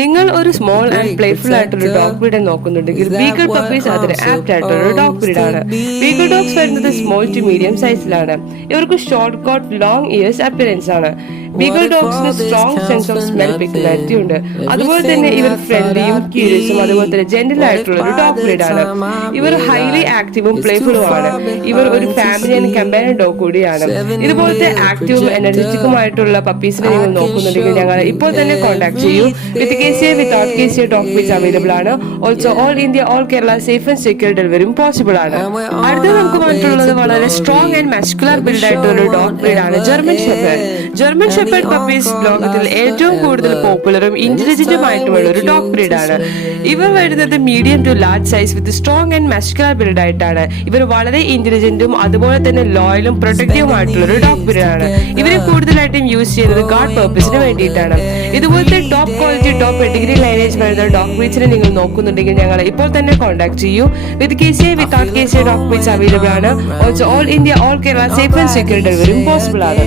നിങ്ങൾ ഒരു small and playful ആയിട്ടൊരു ഡോഗ് ബ്രീഡ് നോക്കുന്നുണ്ടെങ്കിൽ ബീഗിൾ പപ്പീസ് അതിന് ആപ്റ്റ് ആയിട്ടുള്ള ഡോഗ് ബ്രീഡ് ആണ്. ബീഗിൾ ഡോഗ്സ് വരുന്നത് സ്മോൾ ടു മീഡിയം സൈസിലാണ്. ഇവർക്ക് short coat long ears appearance ആണ്. ബീഗിൾ ഡോഗ്സിന് strong sense of smell peculiarity ഉണ്ട്. അതുപോലെ തന്നെ ഇവർ ഫ്രണ്ട്ലിയും ക്യൂരിയസും അതുപോലെ തന്നെ ജെന്റിൽ ആയിട്ടുള്ള ഒരു ഡോഗ് ബ്രീഡ് ആണ്. ഇവർ ഹൈലി ആക്റ്റീവും പ്ലേഫുളും ആണ്. ഇവർ ഒരു ഫാമിലി ആൻഡ് കമ്പാനിയൻ ഡോഗ് കൂടിയാണ്. ഇതുപോലത്തെ ആക്റ്റീവും എനർജറ്റിക്കുമായിട്ടുള്ള പപ്പീസിനെ നിങ്ങൾ നോക്കുന്നുണ്ടെങ്കിൽ ഞങ്ങൾ ഇപ്പോൾ തന്നെ കോൺടാക്ട് ചെയ്യൂ. With KCA without KCA dog breeds available ആണ്. Also all India all Kerala safe and secure ഡെലിവറിയും പോസിബിൾ ആണ്. അടുത്ത നമുക്ക് വന്നിട്ടുള്ളത് വളരെ സ്ട്രോങ് ആൻഡ് മസ്കുലർ ബിൽഡ് ആയിട്ടുള്ള ഒരു ഡോഗ് ബ്രീഡ് ആണ് German shepherd. German shepherd puppies ലോകത്തിൽ ഏറ്റവും കൂടുതൽ പോപ്പുലറും ഇന്റലിജന്റുമായിട്ടുള്ള ഒരു ഡോഗ് ബ്രീഡ് ആണ്. ഇവർ വരുന്നത് medium to large size with strong and muscular build ആയിട്ടാണ്. ഇവർ വളരെ ഇന്റലിജന്റും അതുപോലെ തന്നെ ലോയലും പ്രൊട്ടക്റ്റീവും ആയിട്ടുള്ള ഒരു ഡോഗ് ബ്രീഡ് ആണ്. ഇവരെ കൂടുതലായിട്ടും യൂസ് ചെയ്യുന്നത് ഗാർഡ് പർപ്പസിന് വേണ്ടിയിട്ടാണ്. ഇതുപോലത്തെ top quality top pedigree lineage വരുന്ന ഡോഗ് ബ്രീഡ്സിനെ നിങ്ങൾ നോക്കുന്നുണ്ടെങ്കിൽ ഞങ്ങൾ ഇപ്പോൾ തന്നെ കോൺടാക്ട് ചെയ്യൂ. With KCA without KCA dog breeds available ആണ്. Also all India all Kerala safe and secure ഡെലിവറിയും പോസിബിൾ ആണ്.